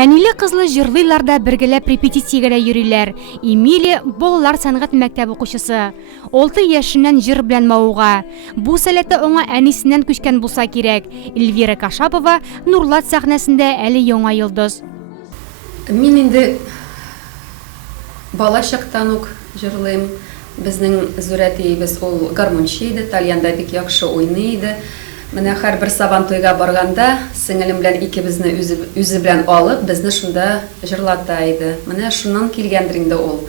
Әниле кызлы җырлыйлар да бергәләп репетициягә йөриләр. Эмилия балалар сәнгать мәктәбе укучысы. 6 яшеннән җыр белән мавыга. Бу сәләте аңа әнисеннән күчкән булса кирәк. Эльвира Кашапова Нурлат сәхнәсендә әле яңа йолдыз. Мин инде бала чактан ук җырлыйм. Безнең Зурәтиебез ул гармончы иде, Тальянда бик яхшы уйный иде. Менә һәрбер сабан туйга барганда, сеңелем белән икебезне үзе белән алып, безне шунда җырлата иде. Менә шуннан килгәндер инде ул.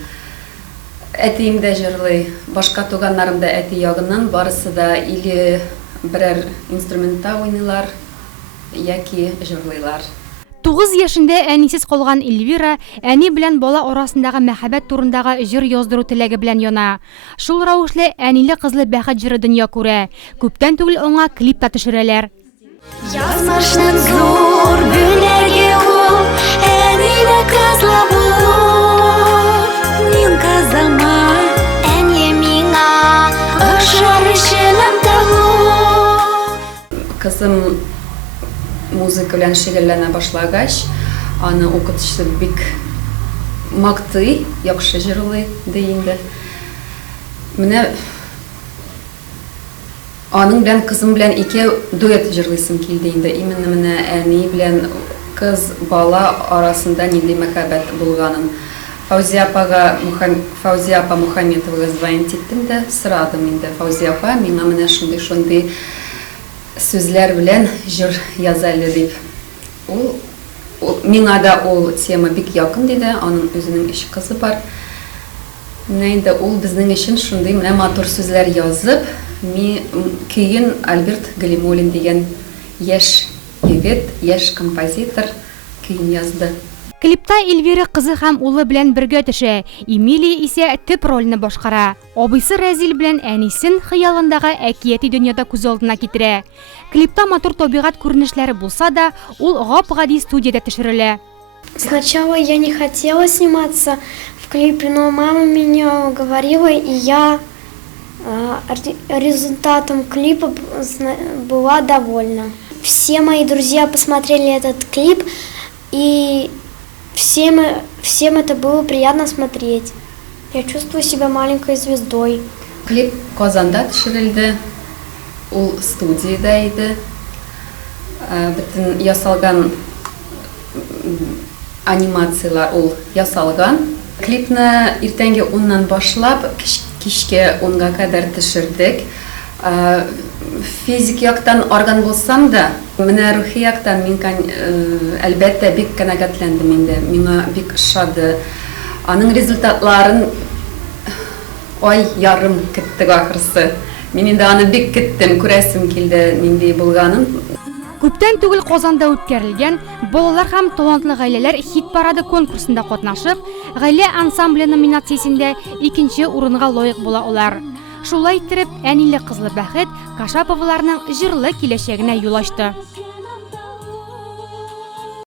Әтием дә җырлый, башка туганнарым да әти ягыннан барысы да или берәр инструментта уйныйлар, яки җырлыйлар. 9 яшендә әнисез калган Эльвира әни белән бала арасындагы мәхәббәт турындагы җыр яздыру теләге белән яна. Шул рәвешле әниле кызлы бәхет җыры дөнья күрә. Күптән түгел аңа клип та төшерәләр. Язмышның зур бүләге ул, әниле кызлы булу. Мин кызыма, әни миңа охшар өчен тагу. Кызым музыка белән шөгыльләнә башлагач, аны укытучы бик мактый, яхшы җырлый ди инде. Менә аның белән кызым белән икәү дуэт җырлыйсым килде инде. Именно менә әни белән кыз бала арасында нинди мәхәббәт булганын. Фаузия апа Мухамметовага звонить иттем дә, сорадым инде. Фаузия апа, миңа менә шундый сүзләр белән җыр язалы дип. Миңа да ул тема бик якын диде, аның үзенең 3 кызы бар. Менә инде ул безнең өчен шундый менә матур сүзләр язып, көйен Альберт Галимуллин дигән яшь егет, яшь композитор көйен язды. Клипта Эльвира кызы һәм улы белән бергә төшә. Эмилия исә төп рольне башкара. Абыйсы Разил белән әнисен хыялындагы әкияти дөньяда күз алдына китерә. Клипта матур табигать күренешләре булса да, ул гап-гади студиядә төшерелә. Сначала я не хотела сниматься в клипе, но мама меня уговорила, и я результатом клипа была довольна. Все мои друзья посмотрели этот клип, и всем это было приятно смотреть. Я чувствую себя маленькой звездой. Клип Казанда төшерелде. Ул студиядә иде. Бөтен ясалган анимациялар ул ясалган. Клипны иртәнге 10-нан башлап кичке 10-га кадәр төшердек. Физик яктан арган булсам да, менә рухи яктан мин әлбәттә бик канәгатьләндем инде. Миңа бик ошады. Аның результатларын ай ярым көттек ахырсы. Мин инде аны бик көттем, күрәсем килде нинди булганын. Күптән түгел Казанда үткәрелгән балалар һәм талантлы гаиләләр хит парады конкурсында катнашып, гаилә ансамбле номинациясендә 2нче урынга лаек була алар. Шулай иттереп, әниле кызлы бәхет Кашаповларның җырлы киләчәгенә юл ачты.